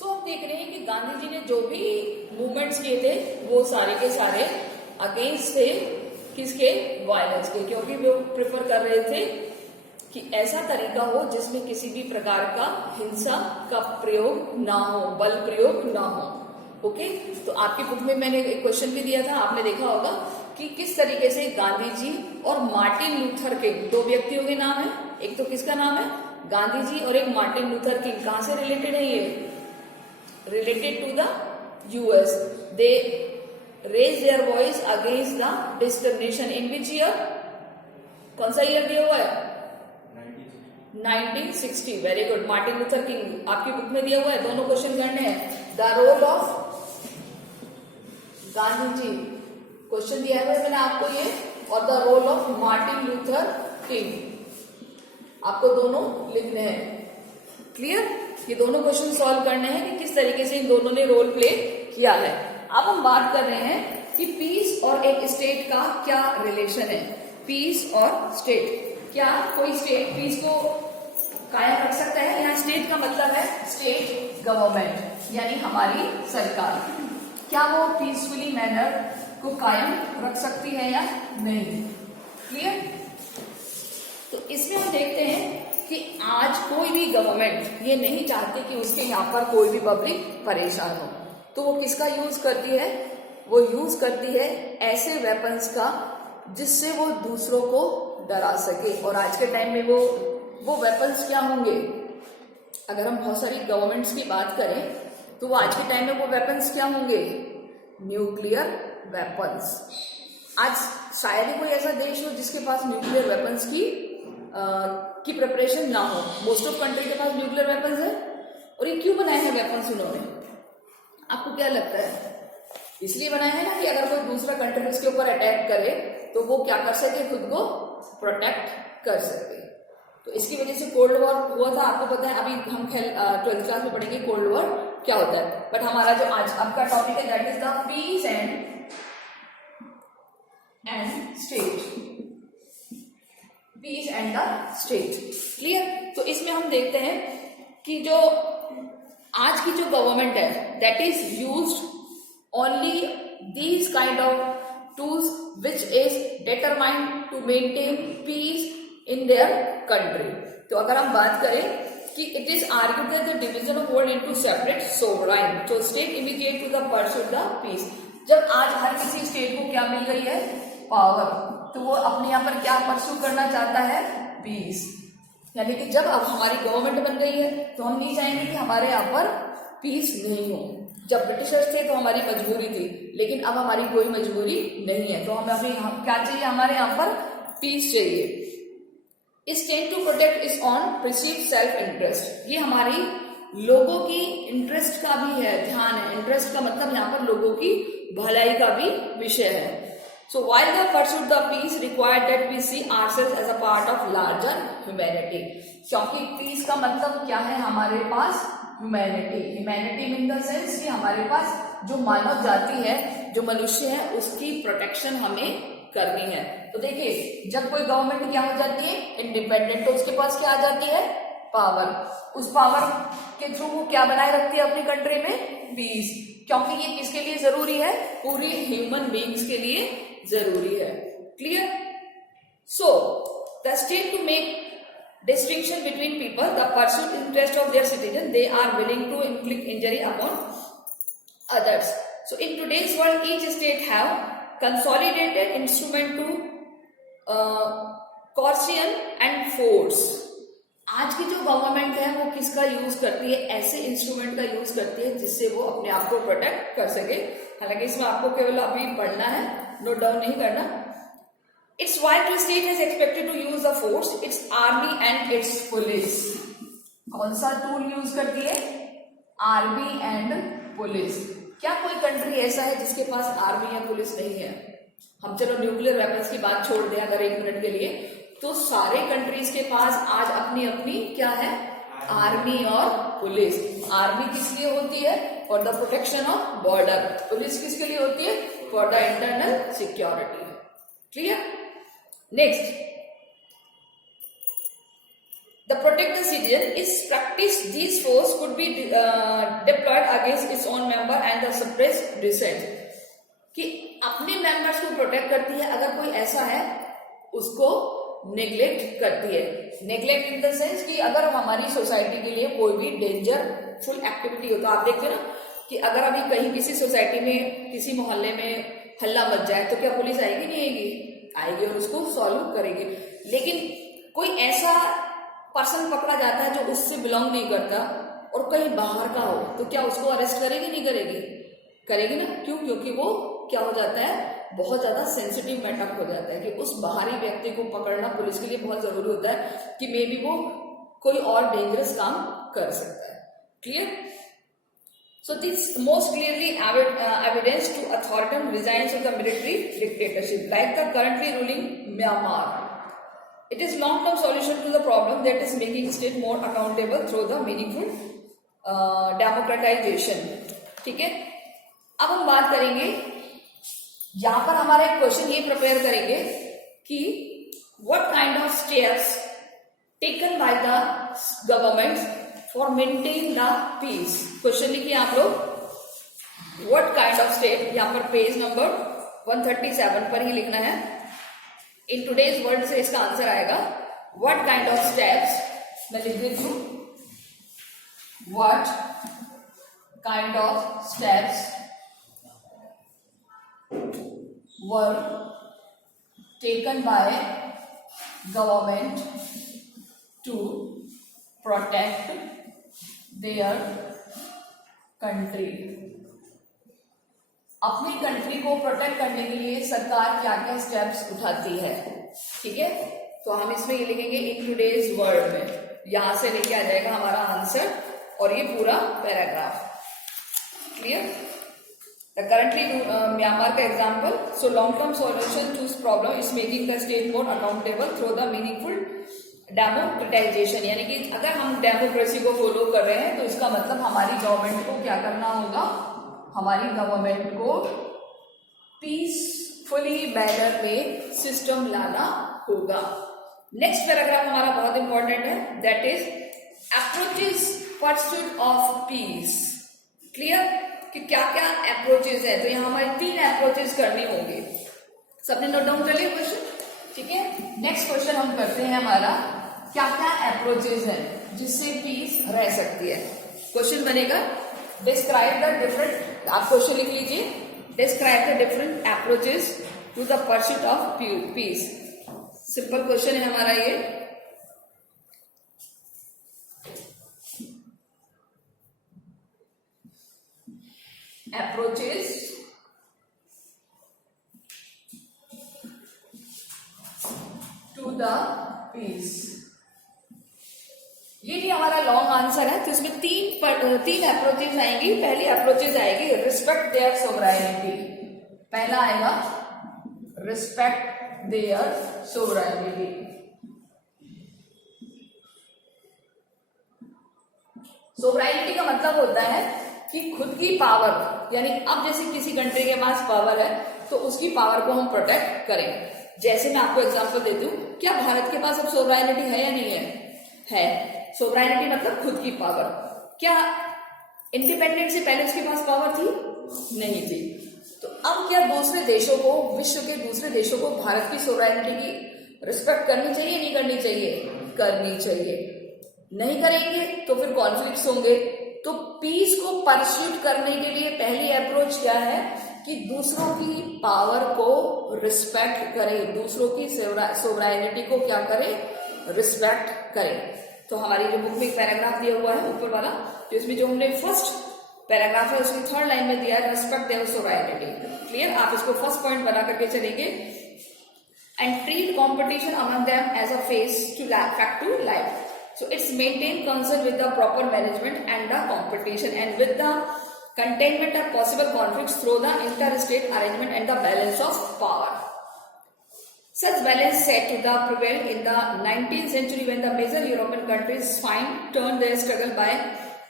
सो हम देख रहे हैं कि गांधी जी ने जो भी मूवमेंट्स किए थे वो सारे के सारे अगेंस्ट थे किसके, वायलेंस के, क्योंकि वो प्रेफर कर रहे थे कि ऐसा तरीका हो जिसमें किसी भी प्रकार का हिंसा का प्रयोग ना हो, बल प्रयोग ना हो। ओके, तो आपकी बुक में मैंने एक क्वेश्चन भी दिया था, आपने देखा होगा कि किस तरीके से गांधी जी और मार्टिन लूथर किंग, दो व्यक्तियों के नाम है, एक तो किसका नाम है गांधी जी और एक मार्टिन लूथर किंग, कहां से रिलेटेड है ये, related to the US. They raise their voice against the discrimination in which year, कौन सा ईयर दिया हुआ है, 1960। Very good, Martin Luther King आपकी बुक में दिया हुआ है, दोनों क्वेश्चन करने हैं। The role of Gandhi ji question दिया है मैंने आपको ये, और the role of Martin Luther King आपको दोनों लिखने हैं। क्लियर, ये दोनों क्वेश्चन सॉल्व करने हैं कि किस तरीके से इन दोनों ने रोल प्ले किया है। अब हम बात कर रहे हैं कि पीस और एक स्टेट का क्या रिलेशन है। पीस और स्टेट, क्या कोई स्टेट पीस को कायम रख सकता है? यहाँ स्टेट का मतलब है स्टेट गवर्नमेंट, यानी हमारी सरकार, क्या वो पीसफुली मैनर को कायम रख सकती है या नहीं? क्लियर, तो इसमें हम देखते हैं कि आज कोई भी गवर्नमेंट ये नहीं चाहती कि उसके यहाँ पर कोई भी पब्लिक परेशान हो, तो वो किसका यूज करती है, वो यूज करती है ऐसे वेपन्स का जिससे वो दूसरों को डरा सके। और आज के टाइम में वो वेपन्स क्या होंगे, अगर हम बहुत सारी गवर्नमेंट्स की बात करें तो वो आज के टाइम में वो वेपन्स क्या होंगे, न्यूक्लियर वेपन्स। आज शायद ही कोई ऐसा देश हो जिसके पास न्यूक्लियर वेपन्स की प्रिपरेशन ना हो। मोस्ट ऑफ कंट्री के पास न्यूक्लियर वेपन्स है। और ये क्यों बनाए हैं वेपन्स उन्होंने, आपको क्या लगता है? इसलिए बनाए हैं ना कि अगर कोई दूसरा कंट्री उसके ऊपर अटैक करे तो वो क्या कर सके, खुद को प्रोटेक्ट कर सके। तो इसकी वजह से कोल्ड वॉर हुआ था, आपको पता है, अभी हम 12th क्लास में पढ़ेंगे कोल्ड वॉर क्या होता है। बट हमारा जो आज आपका टॉपिक है that is the peace and state, peace and the state. Clear, तो इसमें हम देखते हैं कि जो आज की जो गवर्नमेंट है that is used only these kind of tools which is determined to maintain peace in their country। तो अगर हम बात करें कि it is argued that the division of world into separate sovereign, so state immediate to the pursuit the peace। जब आज हर किसी state को क्या मिल गई है, पावर, तो वो अपने यहाँ पर क्या परस्यू करना चाहता है, पीस। यानी कि जब अब हमारी गवर्नमेंट बन गई है तो हम नहीं चाहेंगे कि हमारे यहाँ पर पीस नहीं हो। जब ब्रिटिशर्स थे तो हमारी मजबूरी थी, लेकिन अब हमारी कोई मजबूरी नहीं है, तो हमें अभी क्या चाहिए, हमारे यहाँ पर पीस चाहिए। State to protect is on perceive self interest, ये हमारी लोगों की इंटरेस्ट का भी है, ध्यान है। इंटरेस्ट का मतलब यहाँ पर लोगों की भलाई का भी विषय है। So while the pursuit the peace required that we see ourselves as a part of larger humanity, क्योंकि पीस का मतलब क्या है हमारे पास, humanity. Humanity mean the sense कि हमारे पास जो मानव जाति है, जो मनुष्य है, उसकी प्रोटेक्शन हमें करनी है। तो देखिए, जब कोई गवर्नमेंट क्या हो जाती है, इंडिपेंडेंट, तो उसके पास क्या आ जाती है, पावर। उस पावर के थ्रू वो क्या बनाए रखती है अपनी कंट्री में, पीस, क्योंकि ये किसके लिए जरूरी है, पूरी ह्यूमन बींग्स के लिए जरूरी है। Clear, so the state to make distinction between people, the pursuit interest of their citizen, they are willing to inflict injury upon others. So in today's world, each state have consolidated instrument to coercion and force। आज की जो government है वो किसका use करती है, ऐसे instrument का यूज करती है जिससे वो अपने आप को प्रोटेक्ट कर सके। हालांकि इसमें आपको केवल अभी पढ़ना है, नोट डाउन नहीं करना। It's why the state is expected to use the force, its army and its police। कौन सा टूल यूज करती है, आर्मी एंड पुलिस। क्या कोई कंट्री ऐसा है जिसके पास आर्मी या पुलिस नहीं है? हम चलो न्यूक्लियर वेपन्स की बात छोड़ दें अगर एक मिनट के लिए, तो सारे कंट्रीज के पास आज अपनी अपनी क्या है, आर्मी और पुलिस। आर्मी किस लिए होती है, for the protection of border. Police किसके लिए होती है, for the internal security. Clear, next, the protect the citizen is practice, these force could be deployed against its own member and the suppress dissent, कि अपने members को protect करती है, अगर कोई ऐसा है उसको नेग्लेक्ट करती है। नेग्लेक्ट इन द सेंस कि अगर हमारी सोसाइटी के लिए कोई भी डेंजरफुल एक्टिविटी हो, तो आप देखते हो ना कि अगर अभी कहीं किसी सोसाइटी में किसी मोहल्ले में हल्ला मच जाए तो क्या पुलिस आएगी? नहीं आएगी, आएगी और उसको सॉल्व करेगी। लेकिन कोई ऐसा पर्सन पकड़ा जाता है जो उससे बिलोंग नहीं करता और कहीं बाहर का हो, तो क्या उसको अरेस्ट करेगी? नहीं करेगी, करेगी ना। क्यों? क्योंकि वो क्या हो जाता है, बहुत ज्यादा सेंसिटिव मैटर हो जाता है कि उस बाहरी व्यक्ति को पकड़ना पुलिस के लिए बहुत जरूरी होता है कि मे बी वो कोई और डेंजरस काम कर सकता है। Clear? So this most clearly evidence to authoritarian regimes of the military dictatorship, like the currently ruling Myanmar. It is long-term solution to the problem that is making state more accountable through the meaningful democratization. ठीक है, अब हम बात करेंगे, यहाँ पर हमारा एक क्वेश्चन ये प्रिपेयर करेंगे कि what kind of steps taken by the government for maintain the peace. Question लिखिए आप लोग, what kind of step, यहाँ पर पेज नंबर 137 पर ही लिखना है। इन टूडेज वर्ड से इसका आंसर आएगा what kind of steps, मैं लिख देती हूँ, what kind of steps were taken by government to protect their country. अपनी कंट्री को प्रोटेक्ट करने के लिए सरकार क्या क्या स्टेप्स उठाती है। ठीक है, तो हम इसमें ये लिखेंगे इन टूडेज वर्ल्ड में, यहां से लेके आ जाएगा हमारा आंसर और ये पूरा paragraph. Clear? The currently Myanmar का example, so long term solution to this problem is making the state more accountable through the meaningful democratisation, यानी कि अगर हम डेमोक्रेसी को फॉलो कर रहे हैं तो इसका मतलब हमारी गवर्नमेंट को क्या करना होगा, हमारी गवर्नमेंट को पीसफुली मैनर में सिस्टम लाना होगा। नेक्स्ट पैराग्राफ हमारा बहुत इंपॉर्टेंट है, that is approaches pursuit of piece. Clear? कि क्या क्या अप्रोचेस है, तो यहाँ हमारे 3 अप्रोचेस करने होंगे। सबने नोट डाउन कर लिया क्वेश्चन? ठीक है, नेक्स्ट क्वेश्चन हम करते हैं हमारा, क्या क्या अप्रोचेस हैं जिससे पीस रह सकती है। क्वेश्चन बनेगा डिस्क्राइब द डिफरेंट, आप क्वेश्चन लिख लीजिए, describe the different approaches to the pursuit of peace. Simple question है हमारा ये। अप्रोचेस टू द पीस, ये भी हमारा लॉन्ग आंसर है, तो इसमें 3 अप्रोचेस आएंगी। पहली अप्रोचेस आएगी रिस्पेक्ट देयर सोवरेनिटी, पहला आएगा रिस्पेक्ट देयर सोवरेनिटी। सोवरेनिटी का मतलब होता है कि खुद की पावर, यानी अब जैसे किसी कंट्री के पास पावर है तो उसकी पावर को हम प्रोटेक्ट करें। जैसे मैं आपको एग्जांपल देती हूँ, क्या भारत के पास अब सोवरेनिटी है या नहीं है? है। सोवरेनिटी मतलब खुद की पावर। क्या इंडिपेंडेंस से पहले उसके पास पावर थी? नहीं थी। तो अब क्या दूसरे देशों को, विश्व के दूसरे देशों को भारत की सोवरेनिटी की रिस्पेक्ट करनी चाहिए, नहीं करनी चाहिए? करनी चाहिए। नहीं करेंगे तो फिर कॉन्फ्लिक्ट्स होंगे। तो पीस को परस्यूट करने के लिए पहली अप्रोच क्या है कि दूसरों की पावर को रिस्पेक्ट करें, दूसरों की सोवरेनिटी को क्या करें? रिस्पेक्ट करें। तो हमारी जो बुक में एक पैराग्राफ दिया हुआ है ऊपर वाला, तो इसमें जो हमने फर्स्ट पैराग्राफ है उसकी 3rd लाइन में दिया है रिस्पेक्ट देयर सोवरेनिटी। क्लियर? आप इसको फर्स्ट पॉइंट बना करके चलेंगे। And treat competition among them as a face to fact to life. So it's maintain concern with the proper management and the competition and with the containment of possible conflicts through the interstate arrangement and the balance of power. Such balance set to the prevail in the 19th century when the major European countries turned their struggle by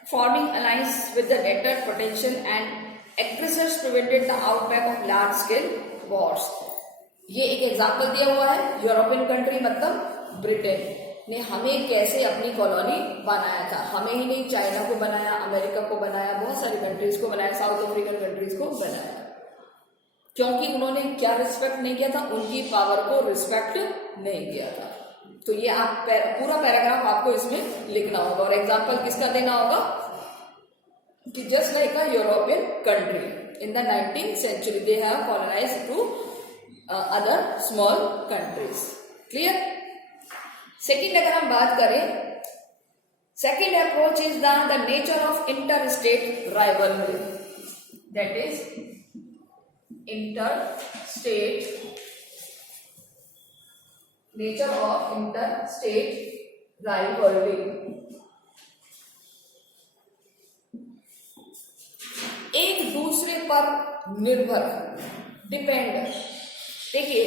forming alliance with the latter potential and aggressors prevented the outbreak of large scale wars. ये एक example दिया हुआ है, European country मतलब Britain. ने हमें कैसे अपनी कॉलोनी बनाया था। हमें ही नहीं, चाइना को बनाया, अमेरिका को बनाया, बहुत सारी कंट्रीज को बनाया, साउथ अफ्रीकन कंट्रीज को बनाया। क्योंकि उन्होंने क्या रिस्पेक्ट नहीं किया था, उनकी पावर को रिस्पेक्ट नहीं किया था। तो ये आप पूरा पैराग्राफ आपको इसमें लिखना होगा और एग्जाम्पल किसका देना होगा कि just like a European country in the 19th century they have colonized to other small countries. Clear? Second अगर हम बात करें, second approach is the nature of inter state rivalry, that is inter-state, nature of inter-state rivalry. एक दूसरे पर निर्भर, depend. देखिए,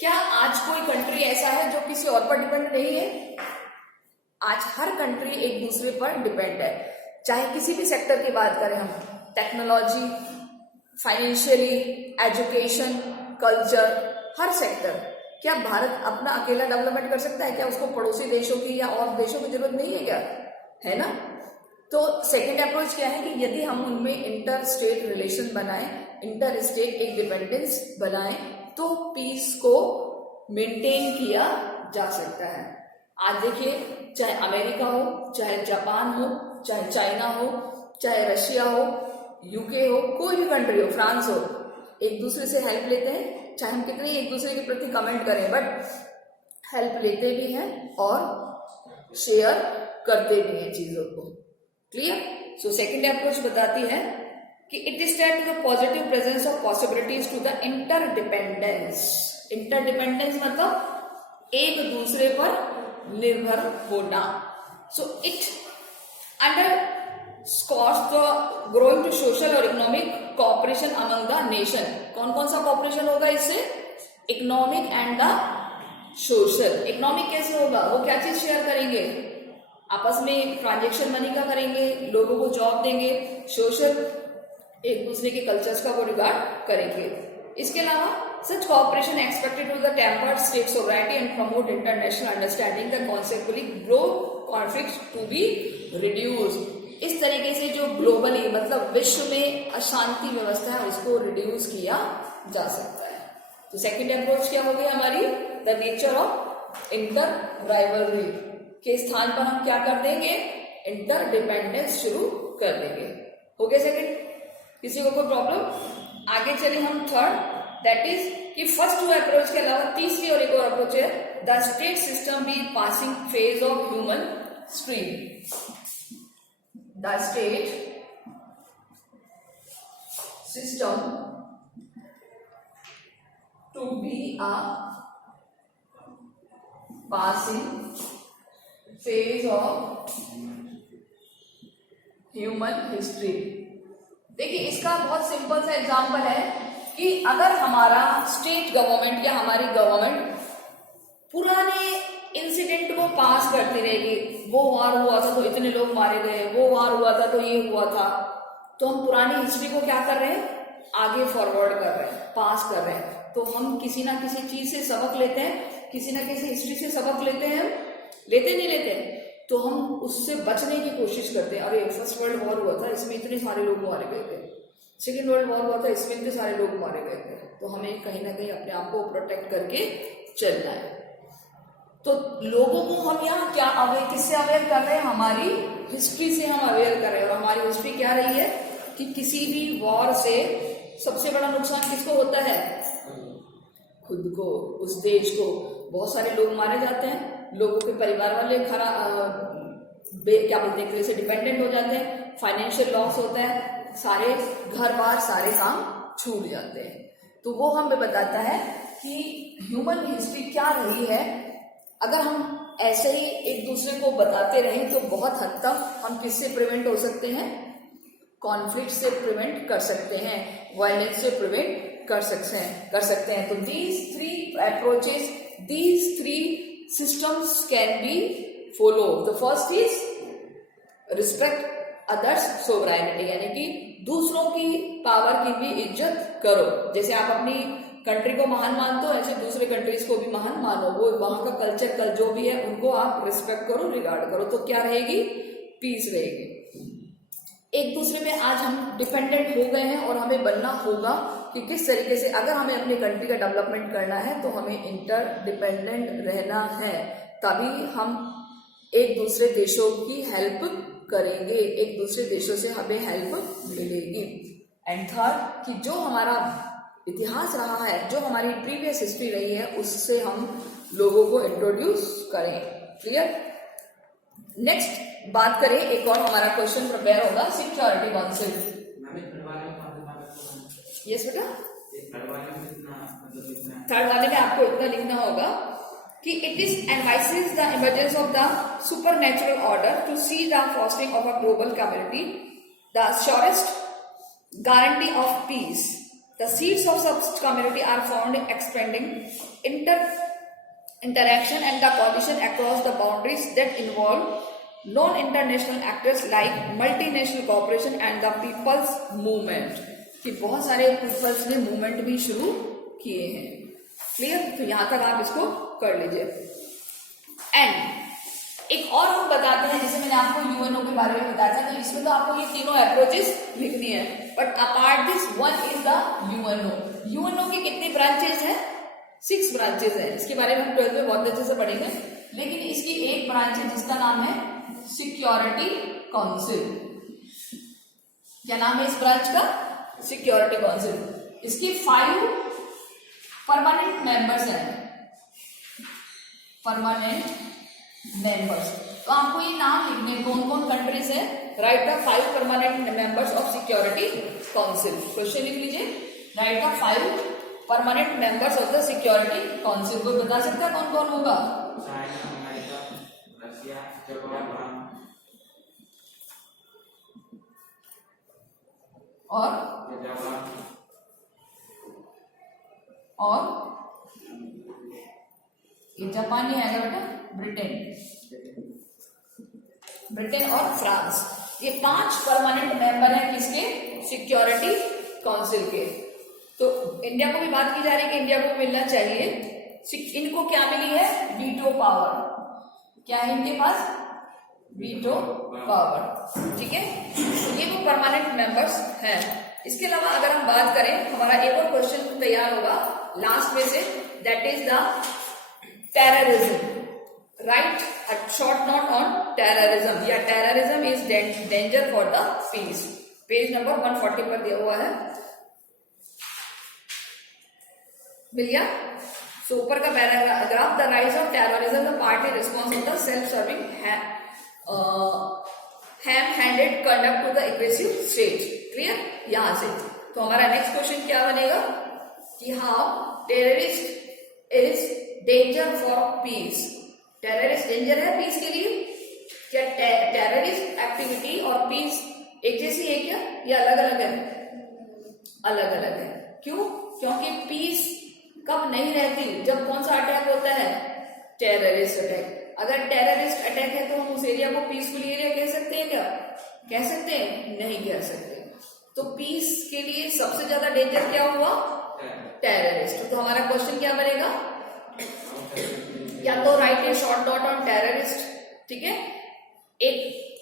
क्या आज कोई कंट्री ऐसा है जो किसी और पर डिपेंड नहीं है? आज हर कंट्री एक दूसरे पर डिपेंड है, चाहे किसी भी सेक्टर की बात करें हम, टेक्नोलॉजी, फाइनेंशियली, एजुकेशन, कल्चर, हर सेक्टर। क्या भारत अपना अकेला डेवलपमेंट कर सकता है? क्या उसको पड़ोसी देशों की या और देशों की जरूरत नहीं है क्या? है ना? तो सेकेंड अप्रोच क्या है कि यदि हम उनमें इंटर स्टेट रिलेशन बनाएं, इंटर स्टेट एक डिपेंडेंस बनाएं, तो पीस को मेंटेन किया जा सकता है। आज देखिए, चाहे अमेरिका हो, चाहे जापान हो, चाहे चाइना हो, चाहे रशिया हो, यूके हो, कोई भी कंट्री हो, फ्रांस हो, एक दूसरे से हेल्प लेते हैं। चाहे हम कितने एक दूसरे के प्रति कमेंट करें, बट हेल्प लेते भी हैं और शेयर करते भी हैं चीजों को। क्लियर? सो सेकेंड अप्रोच बताती है कि it is that the positive presence of possibilities to the interdependence. Interdependence मतलब एक दूसरे पर निर्भर होना। So it underscores the growing to social और economic cooperation among the nation. कौन कौन सा कॉपरेशन होगा इससे? Economic and the social. Economic कैसे होगा? वो क्या चीज शेयर करेंगे? आपस में ट्रांजेक्शन मनी का करेंगे, लोगों को जॉब देंगे। सोशल, एक दूसरे के कल्चर्स का वो रिगार्ड करेंगे। इसके अलावा such cooperation expected to the tempered state sovereignty and promote international understanding the conceptually grow conflict to be reduce. इस तरीके से जो ग्लोबली मतलब विश्व में अशांति व्यवस्था है उसको रिड्यूस किया जा सकता है। तो सेकेंड अप्रोच क्या होगी हमारी? The nature of inter rivalry के स्थान पर हम क्या कर देंगे? इंटरडिपेंडेंस शुरू कर देंगे। हो गया सेकेंड? किसी को कोई प्रॉब्लम? आगे चले हम थर्ड, दैट इज कि फर्स्ट टू अप्रोच के अलावा तीसरी और एक और अप्रोच है, the state system be passing phase of human stream. The state system to be a passing phase of human history। देखिए, इसका बहुत सिंपल सा एग्जांपल है कि अगर हमारा स्टेट गवर्नमेंट या हमारी गवर्नमेंट पुराने इंसिडेंट को पास करती रहेगी, वो वार हुआ था तो इतने लोग मारे गए, वो वार हुआ था तो ये हुआ था, तो हम पुरानी हिस्ट्री को क्या कर रहे हैं? आगे फॉरवर्ड कर रहे हैं, पास कर रहे हैं। तो हम किसी ना किसी चीज से सबक लेते हैं, किसी ना किसी हिस्ट्री से सबक लेते हैं, लेते नहीं लेते, तो हम उससे बचने की कोशिश करते हैं। अरे फर्स्ट वर्ल्ड वॉर हुआ था, इसमें इतने सारे लोग मारे गए थे, सेकेंड वर्ल्ड वॉर हुआ था, इसमें इतने सारे लोग मारे गए थे। तो हमें कहीं ना कहीं अपने आप को प्रोटेक्ट करके चलना है। तो लोगों को हम यहाँ क्या अवेयर, किससे अवेयर कर रहे हैं? हमारी हिस्ट्री से हम अवेयर कर रहे हैं। और हमारी हिस्ट्री क्या रही है कि किसी भी वॉर से सबसे बड़ा नुकसान किसको होता है? खुद को, उस देश को। बहुत सारे लोग मारे जाते हैं, लोगों के परिवार वाले क्या बोलते हैं, से डिपेंडेंट हो जाते हैं, फाइनेंशियल लॉस होता है, सारे घर बार सारे काम छूट जाते हैं। तो वो हमें बताता है कि ह्यूमन हिस्ट्री क्या रही है। अगर हम ऐसे ही एक दूसरे को बताते रहें तो बहुत हद तक हम किससे प्रिवेंट हो सकते हैं? कॉन्फ्लिक्ट से प्रिवेंट कर सकते हैं, वायलेंस से प्रिवेंट कर सकते हैं। तो these three approaches, these three systems can be follow. The first is respect others sovereignty, यानी कि दूसरों की पावर की भी इज्जत करो। जैसे आप अपनी कंट्री को महान मानते हो, ऐसे दूसरे कंट्रीज को भी महान मानो, वो वहां का कल्चर जो भी है उनको आप रिस्पेक्ट करो, रिगार्ड करो, तो क्या रहेगी, पीस रहेगी। एक दूसरे में आज हम डिपेंडेंट हो गए हैं और हमें बनना होगा कि किस तरीके से अगर हमें अपनी कंट्री का डेवलपमेंट करना है तो हमें इंटरडिपेंडेंट रहना है, तभी हम एक दूसरे देशों की हेल्प करेंगे, एक दूसरे देशों से हमें हेल्प मिलेगी। एंड थर्ड कि जो हमारा इतिहास रहा है, जो हमारी प्रीवियस हिस्ट्री रही है, उससे हम लोगों को इंट्रोड्यूस करें। क्लियर। नेक्स्ट बात करें, एक और हमारा क्वेश्चन प्रिपेयर होगा, सिक्योरिटी काउंसिल। यस बेटा, थर्ड वाले में आपको इतना लिखना होगा कि it is advises the emergence of the supernatural order to see the fostering of a global community, the surest guarantee of peace, the seeds of such community are found in expanding interaction and the coalition across the boundaries that involve non-international actors like multinational corporation and the people's movement, कि बहुत सारे peoples ने movement भी शुरू किए हैं। Clear, तो यहां तक आप इसको कर लीजिए। एंड एक और हम बताते हैं, जैसे मैंने आपको यूएनओ के बारे में बताया था, तो इसमें तो आपको ये तीनों अप्रोचेस लिखनी है, but apart this one is the UNO. UNO के कितने ब्रांचेस हैं, 6 ब्रांचेस हैं। इसके बारे में हम 12th में बहुत अच्छे से पढ़ेंगे, लेकिन इसकी एक ब्रांच है जिसका नाम है सिक्योरिटी काउंसिल। क्या नाम है इस ब्रांच का, सिक्योरिटी काउंसिल। इसकी 5 परमानेंट मेंबर्स हैं, परमानेंट मेंबर्स। तो आपको ये नाम लिखने, कौन कौन कंट्रीज है, right the 5 permanent members of security council. Question लिख लीजिए, right the 5 permanent members of the security council. कोई बता सकता है कौन कौन होगा? और ये जापान ही आएगा बेटा, ब्रिटेन और फ्रांस। ये 5 परमानेंट मेंबर हैं किसके, सिक्योरिटी काउंसिल के। तो इंडिया को भी बात की जा रही है कि इंडिया को मिलना चाहिए। इनको क्या मिली है, वीटो पावर। क्या है इनके पास, वीटो पावर। ठीक है, तो ये वो परमानेंट मेंबर्स हैं। इसके अलावा अगर हम बात करें, हमारा एक और क्वेश्चन तैयार होगा लास्ट में से, that is the terrorism. Right a short note on terrorism, या terrorism is danger for the peace. Page number 140 पर दिया हुआ है, मिल गया। सो ऊपर का paragraph, the rise of terrorism, the party response of the self serving handed conduct to the aggressive state. Clear, यहां से। तो हमारा नेक्स्ट क्वेश्चन क्या बनेगा कि how terrorist is danger for peace. Terrorist danger है पीस के लिए? क्या टेररिस्ट एक्टिविटी और पीस एक जैसी है क्या, या अलग अलग है? अलग अलग है। क्यों? क्योंकि पीस कब नहीं रहती, जब कौन सा अटैक होता है, टेररिस्ट अटैक। अगर टेररिस्ट अटैक है तो हम उस एरिया को पीसफुल एरिया कह सकते हैं क्या? कह सकते हैं? नहीं कह सकते। तो पीस के लिए सबसे ज्यादा डेंजर क्या हुआ, टेररिस्ट। तो हमारा क्वेश्चन क्या बनेगा, या तो right A short note on terrorist. ठीक है, एक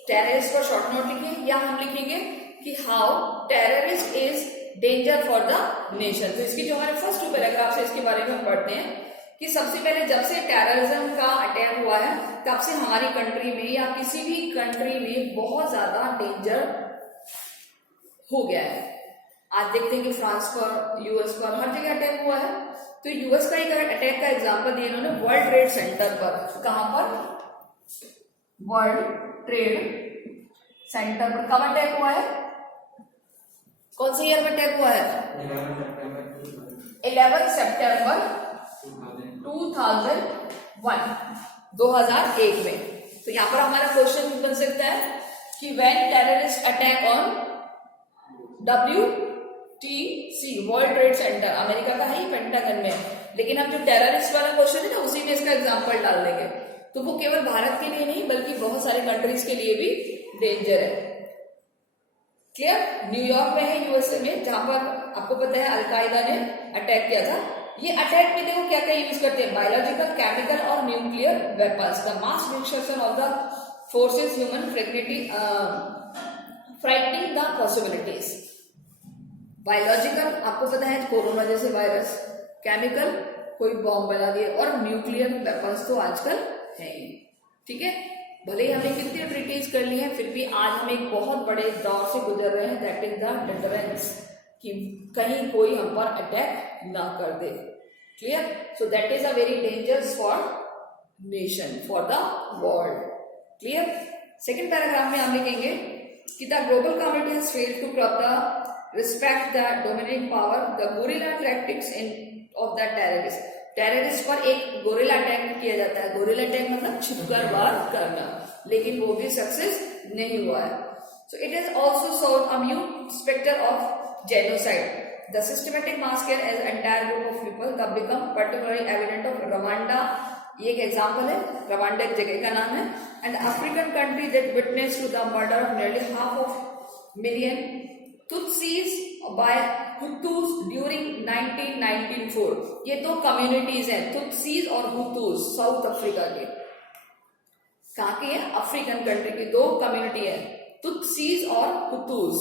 टेररिस्ट पर शॉर्ट नोट लिखें, या हम लिखेंगे कि how terrorist is danger for the nation. तो इसकी जो हमारे फर्स्ट 2 पैराग्राफ है, इसके बारे में हम पढ़ते हैं कि सबसे पहले जब से टेररिज्म का अटैक हुआ है, तब से हमारी कंट्री में या किसी भी कंट्री में बहुत ज्यादा डेंजर हो गया है। आज देखते हैं कि फ्रांस पर, यूएस पर, हर जगह अटैक हुआ है। तो यूएस का एक अटैक का एग्जांपल दिया इन्होंने वर्ल्ड ट्रेड सेंटर पर। कहां पर? वर्ल्ड ट्रेड सेंटर पर। कब अटैक हुआ है, कौन से ईयर में अटैक हुआ है? 11 सितंबर 2001 में। तो यहां पर हमारा क्वेश्चन बन सकता है कि when terrorist attack on WTC, world trade centre, America का है, ही पेंटागन में, लेकिन हम जो टेररिस्ट वाला क्वेश्चन है ना, उसी में इसका एग्जांपल डाल देंगे। तो वो केवल भारत के लिए नहीं बल्कि बहुत सारे कंट्रीज के लिए भी डेंजर है। क्लियर? न्यूयॉर्क में है, यूएसए में, जहां पर आपको पता है अलकायदा ने अटैक किया था। ये अटैक में देखो क्या क्या यूज करते हैं, बायोलॉजिकल, केमिकल और nuclear weapons, the mass destruction of the forces human frightening the possibilities. Biological आपको पता है कोरोना जैसे वायरस, केमिकल कोई बॉम्ब बना दिए, और न्यूक्लियर वेपन्स तो आजकल है ही। ठीक है, भले ही हमने कितनी ट्रीटीज कर ली है, फिर भी आज हम एक बहुत बड़े दौर से गुजर रहे हैं, दैट इज द डिटरेंस, कि कहीं कोई हम पर अटैक ना कर दे। Clear? So that is a very dangerous for nation, for the world. Clear? Second paragraph में हम लिखेंगे कि the global community has failed to curb the respect the dominating power, the guerrilla tactics of the terrorist. Terrorist पर एक gorilla attack किया जाता है, gorilla attack मतलब छिपकर वार करना, लेकिन वो भी सक्सेस नहीं हुआ है। So it is also serve a new spectre of genocide, the systematic massacre as entire group of people the become particularly evident of Rwanda. ये एक एग्जाम्पल है, रवांडा एक जगह का नाम है, and African country that witness to the murder of nearly 5 million Tutsis by Hutus during 1994। ये दो कम्युनिटीज हैं, तुत्सीज और हुतूस, साउथ अफ्रीका के। कहाँ के हैं? अफ्रीकन कंट्री की दो कम्युनिटी है, तुत्सीज और हुतूस।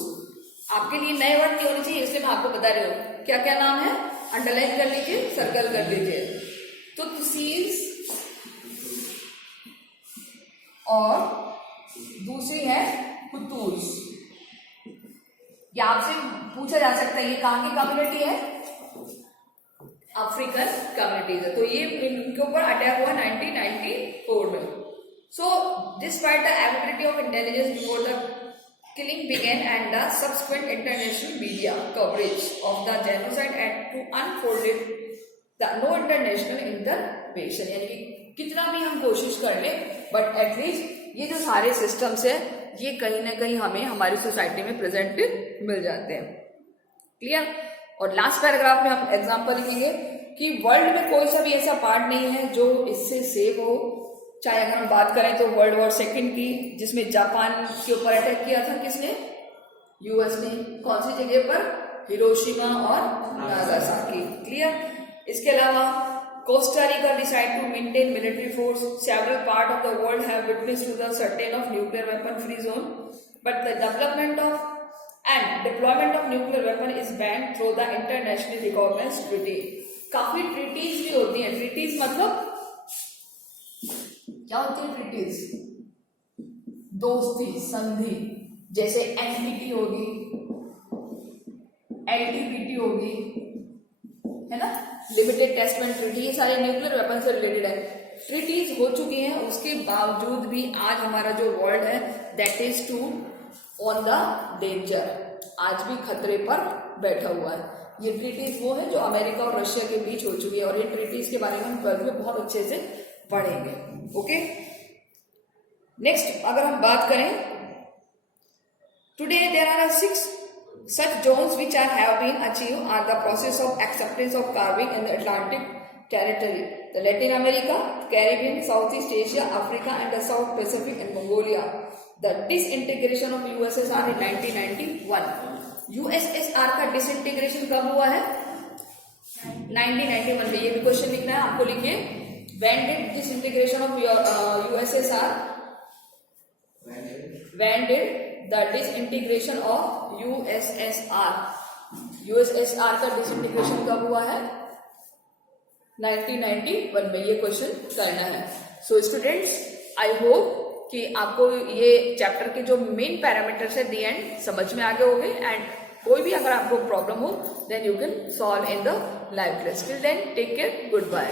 आपके लिए नए वर्ड नहीं होने चाहिए, इसलिए मैं आपको बता रही हूँ क्या क्या नाम है, अंडरलाइन कर लीजिए, सर्कल कर लीजिए। तुत्सीज और दूसरी है हुतूस। ये आपसे पूछा जा सकता है ये कहाँ की कम्युनिटी है? अफ्रीकन कम्युनिटीज है। तो ये इनके ऊपर अटैक हुआ 1994 में। So despite the ability of intelligence before the killing began and the subsequent international media coverage of the genocide and to unfolded the no international intervention। यानी कि कितना भी हम कोशिश कर ले, बट एटलीस्ट ये जो सारे सिस्टम्स है ये कहीं ना कहीं हमें हमारी सोसाइटी में प्रेजेंट मिल जाते हैं। क्लियर? और लास्ट पैराग्राफ में हम एग्जांपल लिखेंगे कि वर्ल्ड में कोई सा भी ऐसा पार्ट नहीं है जो इससे सेव हो। चाहे अगर हम बात करें तो वर्ल्ड वॉर सेकेंड की, जिसमें जापान के ऊपर अटैक किया था किसने? यूएस ने। कौन सी जगह पर? हिरोशिमा और नागासाकी। क्लियर? इसके अलावा Costa Rica decide to maintain military force, several part of the world have witness to the certain of nuclear weapon free zone, but the development of and deployment of nuclear weapon is banned through the internationally recognised treaty. काफी treaties भी होती हैं। Treaties मतलब क्या होती है? Treaties दोस्ती, संधि, जैसे एनपीटी होगी, एलटीपीटी होगी, है ना, लिमिटेड टेस्टमेंट ट्रीटी, ये सारे न्यूक्लियर वेपन से रिलेटेड है। ट्रीटीज हो चुकी हैं, उसके बावजूद भी आज हमारा जो वर्ल्ड है that is to on the danger, आज भी खतरे पर बैठा हुआ है। ये ट्रीटीज वो है जो अमेरिका और रशिया के बीच हो चुकी है, और ये ट्रीटीज के बारे में हम 12th में बहुत अच्छे से पढ़ेंगे। ओके, नेक्स्ट अगर हम बात करें, today there are 6 such zones which have been achieved are the process of acceptance of carving in the Atlantic territory, the Latin America, Caribbean, Southeast Asia, Africa and the South Pacific and Mongolia. The disintegration of USSR in 1991। USSR का disintegration कब हुआ है? 1991 में। ये भी question लिखना है आपको, लिखिए when did disintegration of USSR, when did the disintegration of USSR, USSR का disintegration कब हुआ है? 1991 में। ये क्वेश्चन करना है। सो स्टूडेंट्स, आई होप कि आपको ये चैप्टर के जो मेन पैरामीटर्स है दी एंड समझ में आ गए होंगे, एंड कोई भी अगर आपको प्रॉब्लम हो then you can solve in the live class. Till then take care, good bye.